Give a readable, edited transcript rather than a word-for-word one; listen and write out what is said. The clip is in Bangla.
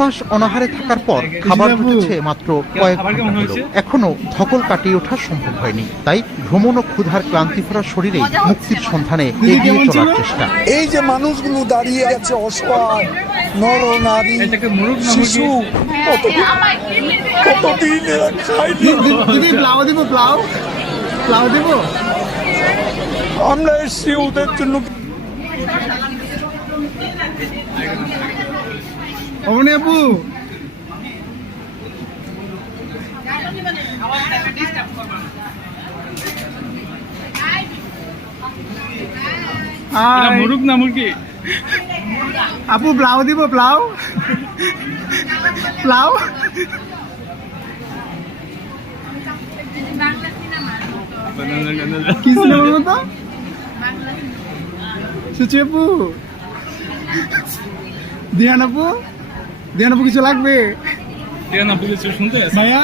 মাস অনাহারে থাকার পর খাবার জুটেছে মাত্র কয়েক ঘন্টা হলো। এখনো ধকল কাটিয়ে ওঠা সম্ভব হয়নি, তাই ভ্রমণ ও ক্ষুধার ক্লান্তি ভরা শরীরে মুক্তির সন্ধানে এগিয়ে চলার চেষ্টা। এই যে মানুষগুলো দাঁড়িয়ে আছে অসহায়, নর নারী শিশু, কতদিন এরা খায়নি। প্লাও দিব, প্লাও দিব। আমরা এসছি ওদের জন্য। অমনি আপু, মুরুগ না মুরগি? আপু প্লাও দিব, প্লাও প্লাও। কি সিনেমার মতো? সুচি আপু, দিহান আপু, দিহান আপু কিছু লাগবে? শুনতে ভাইয়া